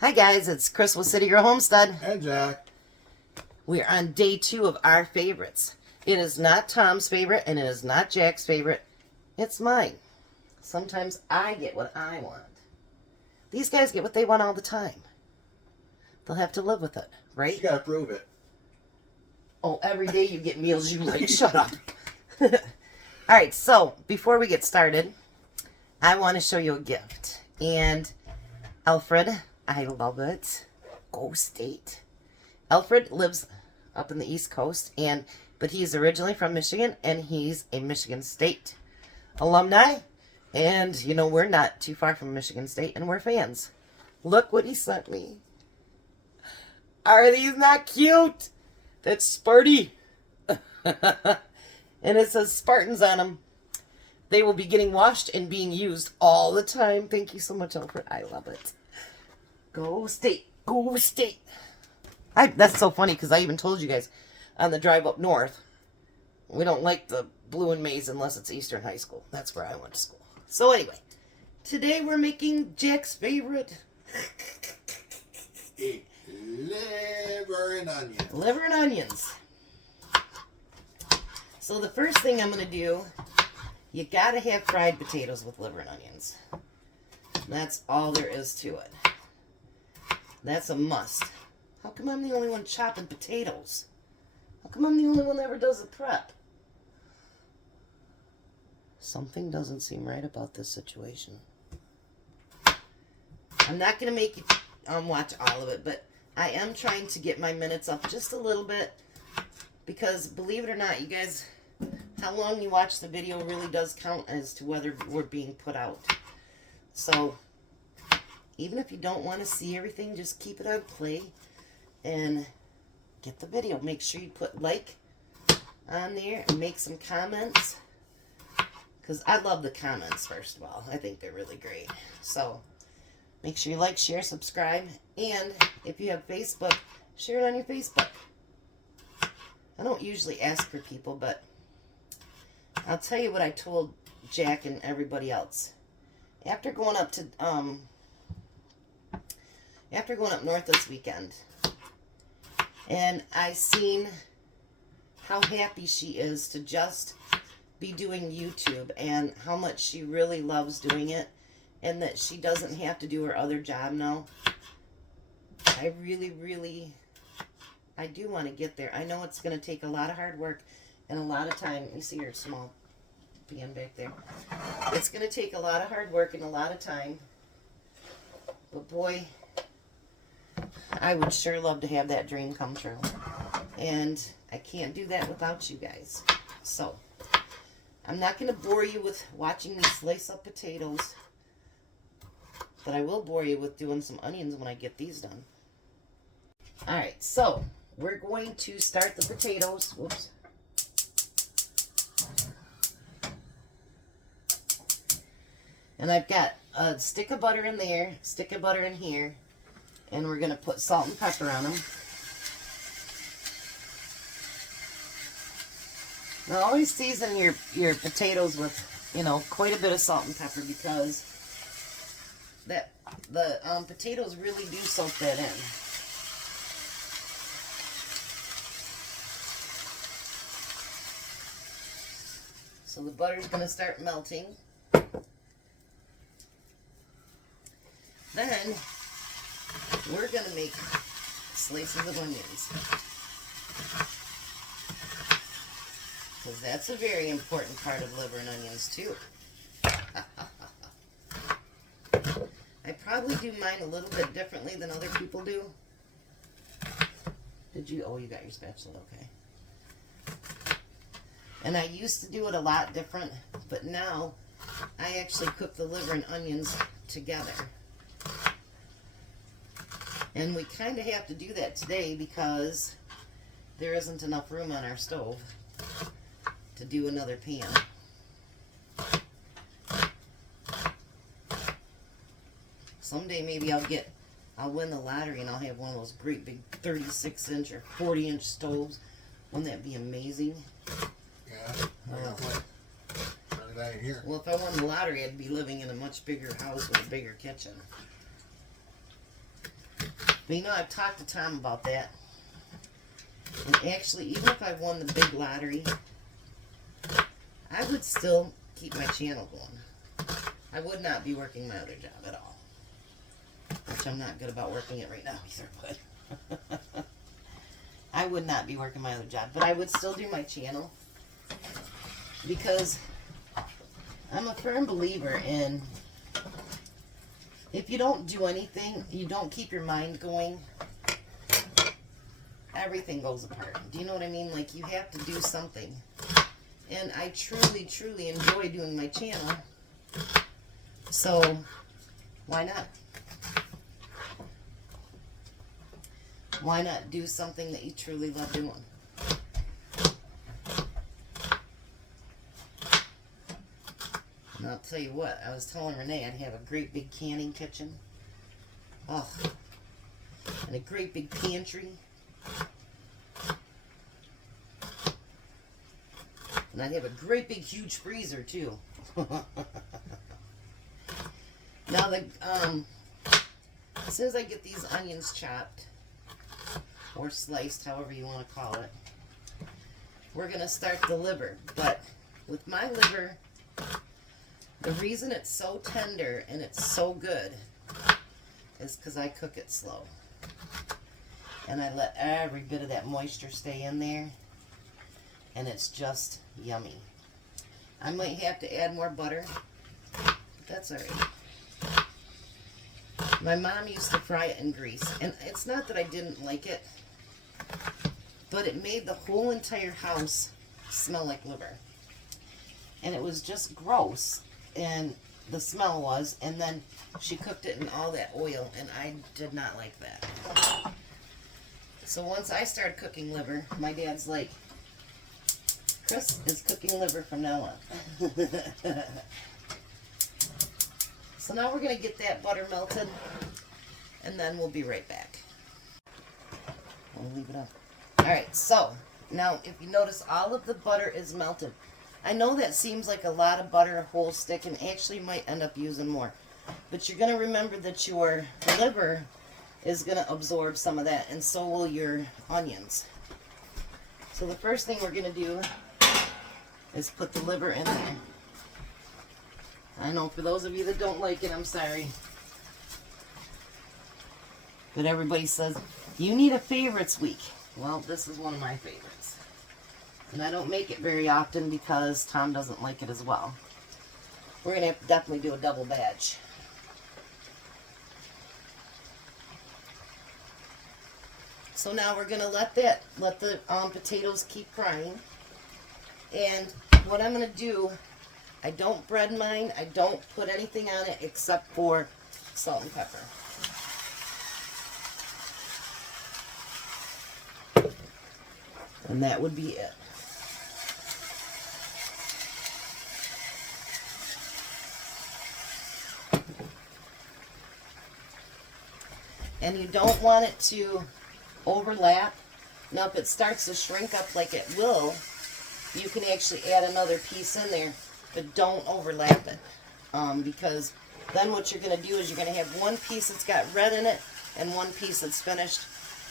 Hi guys, it's Chris with City Girl Homestead. And Jack. We're on day 2 of our favorites. It is not Tom's favorite and it is not Jack's favorite. It's mine. Sometimes I get what I want. These guys get what they want all the time. They'll have to live with it, right? You gotta prove it. Oh, every day you get meals you like. Shut up. Alright, so before we get started, I want to show you a gift. And Alfred, I love it. Go State. Alfred lives up in the East Coast, but he's originally from Michigan, and he's a Michigan State alumni. And, you know, we're not too far from Michigan State, and we're fans. Look what he sent me. Are these not cute? That's Sparty. And it says Spartans on them. They will be getting washed and being used all the time. Thank you so much, Alfred. I love it. Go State. Go State. That's so funny because I even told you guys on the drive up north, we don't like the blue and maize unless it's Eastern High School. That's where I went to school. So anyway, today we're making Jack's favorite. Liver and onions. Liver and onions. So the first thing I'm going to do, you got to have fried potatoes with liver and onions. That's all there is to it. That's a must. How come I'm the only one chopping potatoes? How come I'm the only one that ever does the prep? Something doesn't seem right about this situation. I'm not going to make you watch all of it, but I am trying to get my minutes up just a little bit because, believe it or not, you guys, how long you watch the video really does count as to whether we're being put out. So, even if you don't want to see everything, just keep it on play and get the video. Make sure you put like on there and make some comments because I love the comments, first of all. I think they're really great. So, make sure you like, share, subscribe, and if you have Facebook, share it on your Facebook. I don't usually ask for people, but I'll tell you what I told Jack and everybody else. After going up north this weekend, and I seen how happy she is to just be doing YouTube and how much she really loves doing it, and that she doesn't have to do her other job now. I really, I do want to get there. I know it's going to take a lot of hard work and a lot of time. You see her small pan back there. It's going to take a lot of hard work and a lot of time. But boy, I would sure love to have that dream come true. And I can't do that without you guys. So, I'm not going to bore you with watching me slice up potatoes. But I will bore you with doing some onions when I get these done. Alright, so we're going to start the potatoes. Whoops. And I've got a stick of butter in there, stick of butter in here, and we're going to put salt and pepper on them. Now always season your potatoes with, you know, quite a bit of salt and pepper because the potatoes really do soak that in. So the butter's going to start melting. Then we're going to make slices of onions. Because that's a very important part of liver and onions too. I probably do mine a little bit differently than other people do. Did you? Oh, you got your spatula, okay. And I used to do it a lot different, but now I actually cook the liver and onions together. And we kind of have to do that today because there isn't enough room on our stove to do another pan. Someday maybe I'll win the lottery and I'll have one of those great big 36-inch or 40-inch stoves. Wouldn't that be amazing? Yeah. Here. Well, if I won the lottery, I'd be living in a much bigger house with a bigger kitchen. But you know, I've talked to Tom about that. And actually, even if I won the big lottery, I would still keep my channel going. I would not be working my other job at all. Which I'm not good about working it right now either, but I would not be working my other job. But I would still do my channel because I'm a firm believer in if you don't do anything, you don't keep your mind going, everything goes apart. Do you know what I mean? Like, you have to do something. And I truly, truly enjoy doing my channel. So, why not? Why not do something that you truly love doing? And I'll tell you what, I was telling Renee I'd have a great big canning kitchen. Oh, and a great big pantry. And I'd have a great big huge freezer too. Now as soon as I get these onions chopped, or sliced, however you want to call it, we're going to start the liver. But with my liver, the reason it's so tender and it's so good is because I cook it slow. And I let every bit of that moisture stay in there. And it's just yummy. I might have to add more butter, but that's alright. My mom used to fry it in grease. And it's not that I didn't like it, but it made the whole entire house smell like liver. And it was just gross. And the smell was. And then she cooked it in all that oil. And I did not like that. So once I started cooking liver, my dad's like, Chris is cooking liver from now on. So now we're going to get that butter melted. And then we'll be right back. We'll leave it up. Alright, so now if you notice, all of the butter is melted. I know that seems like a lot of butter, a whole stick, and actually might end up using more. But you're going to remember that your liver is going to absorb some of that, and so will your onions. So the first thing we're going to do is put the liver in there. I know for those of you that don't like it, I'm sorry. But everybody says, you need a favorites week. Well, this is one of my favorites. And I don't make it very often because Tom doesn't like it as well. We're going to have to definitely do a double batch. So now we're going to let the potatoes keep frying. And what I'm going to do, I don't bread mine. I don't put anything on it except for salt and pepper. And that would be it. And you don't want it to overlap. Now if it starts to shrink up like it will, you can actually add another piece in there, but don't overlap it. Because then what you're going to do is you're going to have one piece that's got red in it and one piece that's finished,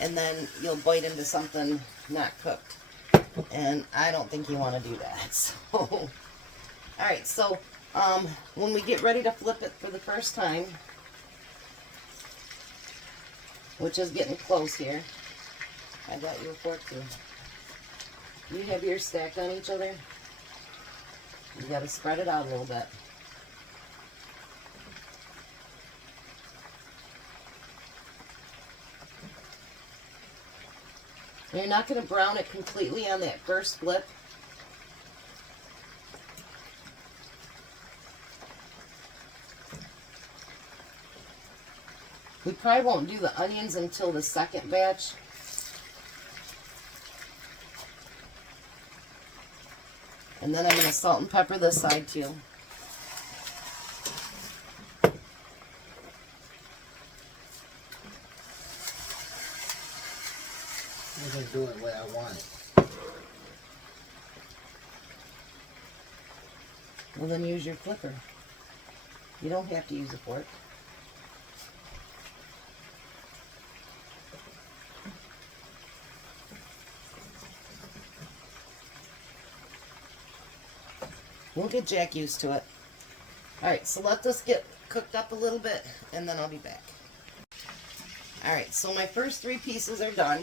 and then you'll bite into something not cooked. And I don't think you want to do that. So, alright, so when we get ready to flip it for the first time, which is getting close here, I got you a fork too. You have yours stacked on each other. You got to spread it out a little bit. You're not going to brown it completely on that first flip. We probably won't do the onions until the second batch. And then I'm going to salt and pepper this side too. I'm going to do it the way I want it. Well, then use your flipper. You don't have to use a fork. We'll get Jack used to it. Alright, so let this get cooked up a little bit, and then I'll be back. Alright, so my first 3 pieces are done.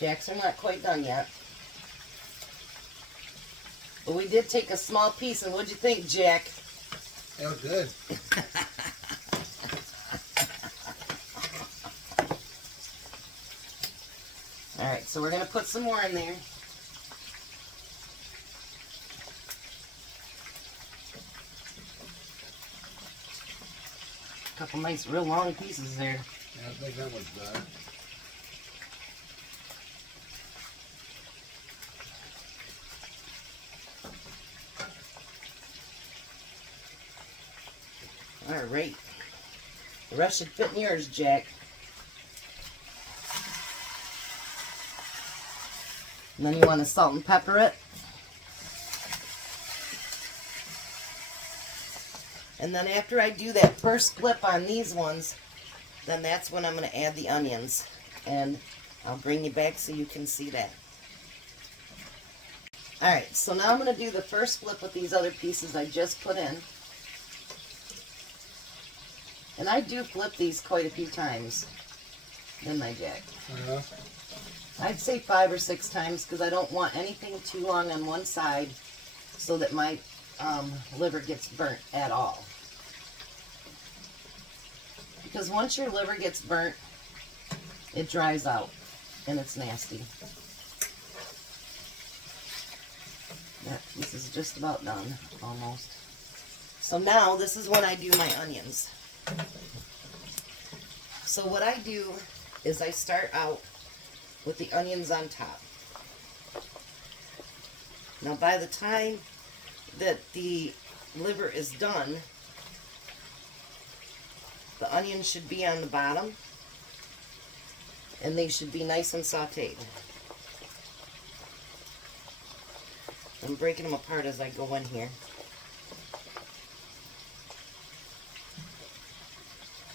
Jack's are not quite done yet. But we did take a small piece, and what'd you think, Jack? That was good. Alright, so we're going to put some more in there. A couple nice, real long pieces there. Yeah, I think that was good. Alright. The rest should fit in yours, Jack. And then you want to salt and pepper it. And then after I do that first flip on these ones, then that's when I'm going to add the onions. And I'll bring you back so you can see that. Alright, so now I'm going to do the first flip with these other pieces I just put in. And I do flip these quite a few times, didn't I, Jack? Uh-huh. I'd say 5 or 6 times because I don't want anything too long on one side so that my liver gets burnt at all. Because once your liver gets burnt, it dries out and it's nasty. That piece is just about done, almost. So now this is when I do my onions. So what I do is I start out with the onions on top. Now by the time that the liver is done, the onions should be on the bottom and they should be nice and sauteed. I'm breaking them apart as I go in here.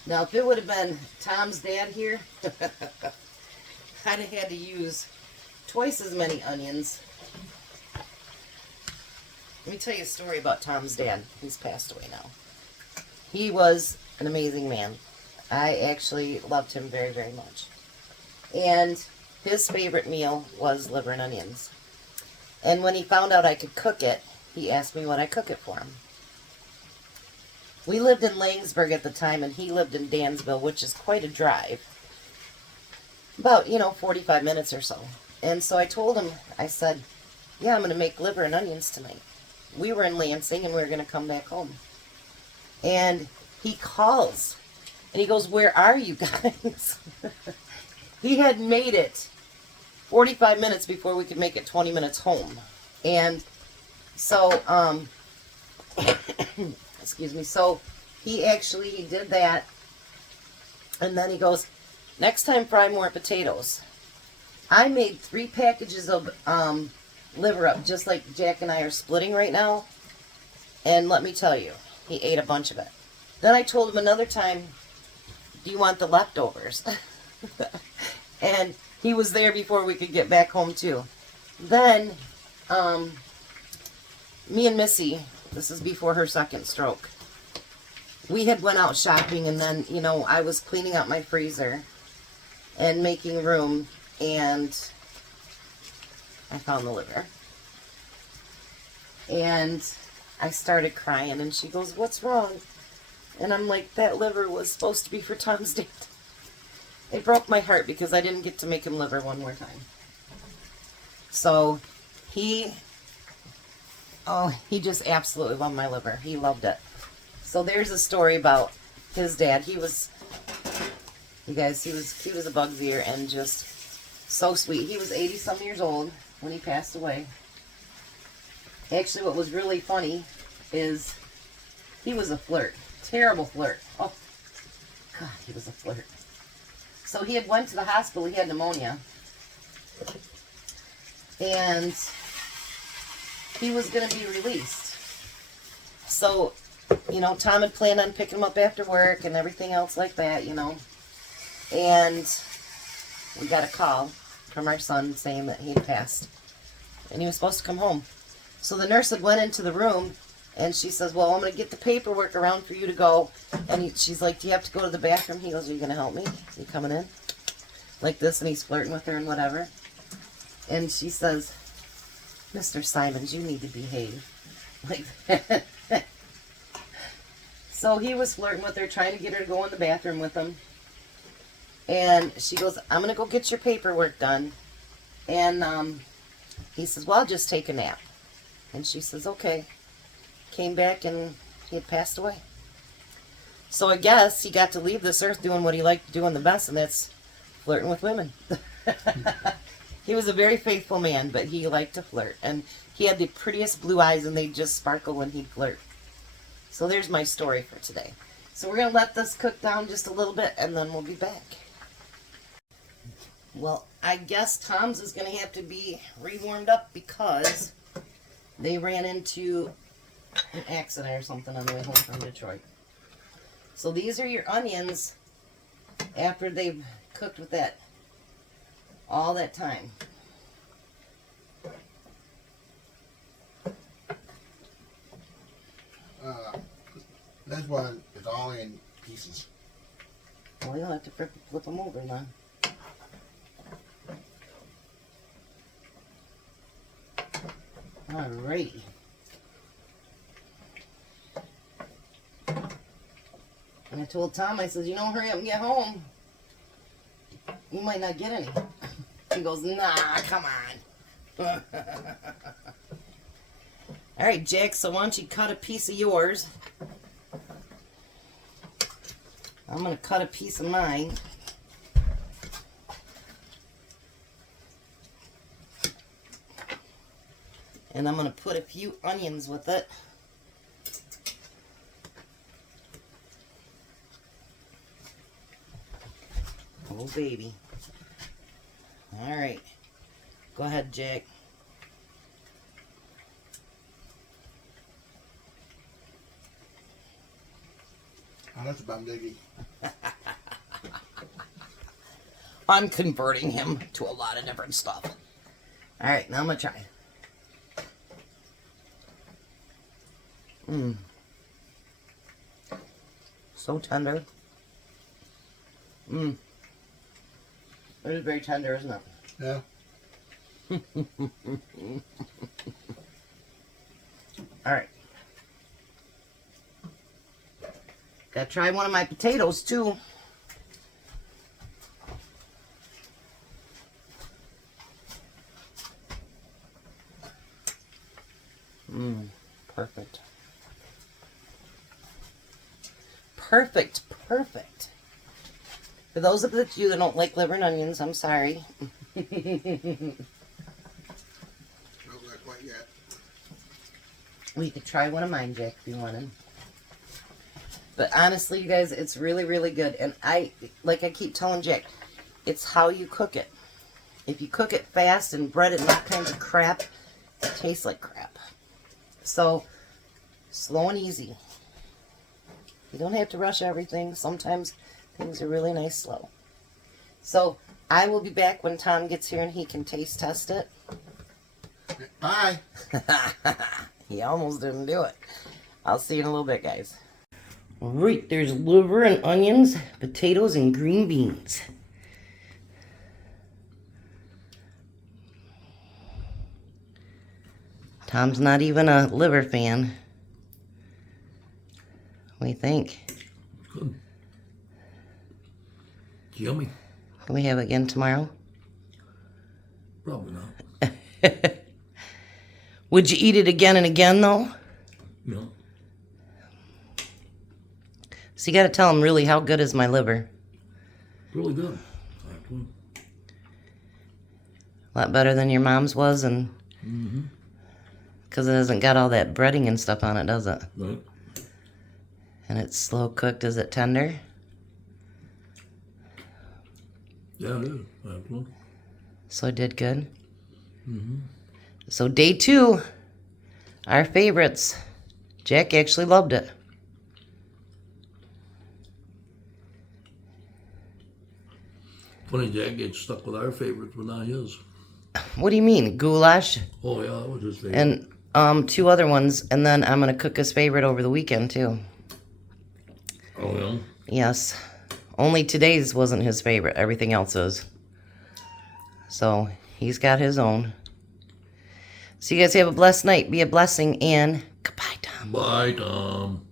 Now, if it would have been Tom's dad here, I'd have had to use twice as many onions. Let me tell you a story about Tom's dad. He's passed away now. He was an amazing man. I actually loved him very, very much. And his favorite meal was liver and onions. And when he found out I could cook it, he asked me would I cook it for him. We lived in Langsburg at the time, and he lived in Dansville, which is quite a drive. About, 45 minutes or so. And so I told him, I said, yeah, I'm going to make liver and onions tonight. We were in Lansing, and we were going to come back home. And he calls, and he goes, where are you guys? He had made it 45 minutes before we could make it 20 minutes home. And so, excuse me, so he did that, and then he goes, next time fry more potatoes. I made 3 packages of liver up, just like Jack and I are splitting right now, and let me tell you, he ate a bunch of it. Then I told him another time, do you want the leftovers? And he was there before we could get back home too. Then, me and Missy, this is before her second stroke, we had went out shopping, and then, I was cleaning out my freezer and making room, and I found the liver. And I started crying, and she goes, what's wrong? And I'm like, that liver was supposed to be for Tom's dad. It broke my heart because I didn't get to make him liver one more time. So, he just absolutely loved my liver. He loved it. So there's a story about his dad. He was, you guys, he was a bug's ear and just so sweet. He was 80-some years old when he passed away. Actually, what was really funny is he was a flirt. Terrible flirt. Oh, God, he was a flirt. So he had went to the hospital. He had pneumonia. And he was going to be released. So, Tom had planned on picking him up after work and everything else like that, And we got a call from our son saying that he had passed. And he was supposed to come home. So the nurse had went into the room, and she says, well, I'm going to get the paperwork around for you to go. And she's like, do you have to go to the bathroom? He goes, are you going to help me? You coming in? Like this, and he's flirting with her and whatever. And she says, Mr. Simons, you need to behave. Like that. So he was flirting with her, trying to get her to go in the bathroom with him. And she goes, I'm going to go get your paperwork done. And he says, well, I'll just take a nap. And she says, okay. Came back and he had passed away. So I guess he got to leave this earth doing what he liked doing the best, and that's flirting with women. He was a very faithful man, but he liked to flirt. And he had the prettiest blue eyes, and they'd just sparkle when he'd flirt. So there's my story for today. So we're going to let this cook down just a little bit, and then we'll be back. Well, I guess Tom's is going to have to be re-warmed up because they ran into an accident or something on the way home from Detroit. So these are your onions after they've cooked with that all that time. This one is all in pieces. Well, you'll have to flip them over now. Alrighty. And I told Tom, I said, you know, hurry up and get home. You might not get any. He goes, nah, come on. Alright, Jack, so why don't you cut a piece of yours? I'm going to cut a piece of mine. And I'm going to put a few onions with it. Oh, baby. All right. Go ahead, Jack. Oh, that's a bum diggy. I'm converting him to a lot of different stuff. All right, now I'm going to try. So tender. It is very tender, isn't it? Yeah. All right. Gotta try one of my potatoes too. Perfect. Perfect, perfect. For those of you that don't like liver and onions, I'm sorry. Not quite yet. Well, you could try one of mine, Jack, if you wanted. But honestly, you guys, it's really, really good. And like I keep telling Jack, it's how you cook it. If you cook it fast and bread it and all kinds of crap, it tastes like crap. So, slow and easy. You don't have to rush everything. Sometimes things are really nice slow. So, I will be back when Tom gets here and he can taste test it. Bye. He almost didn't do it. I'll see you in a little bit, guys. Alright, there's liver and onions, potatoes, and green beans. Tom's not even a liver fan. What do you think? Good. Yummy. Can we have it again tomorrow? Probably not. Would you eat it again and again, though? No. So you got to tell him, really, how good is my liver? Really good, actually. A lot better than your mom's was, and because it hasn't got all that breading and stuff on it, does it? Right. And it's slow cooked. Is it tender? Yeah, it is, actually. So it did good. So day 2, our favorites. Jack actually loved it. Funny, Jack gets stuck with our favorites, but not his. What do you mean? Goulash Oh, yeah, that was his favorite. and 2 other ones, and then I'm gonna cook his favorite over the weekend too. Oh, yeah? Yes. Only today's wasn't his favorite. Everything else is. So he's got his own. So you guys have a blessed night. Be a blessing, and goodbye, Tom. Bye, Tom.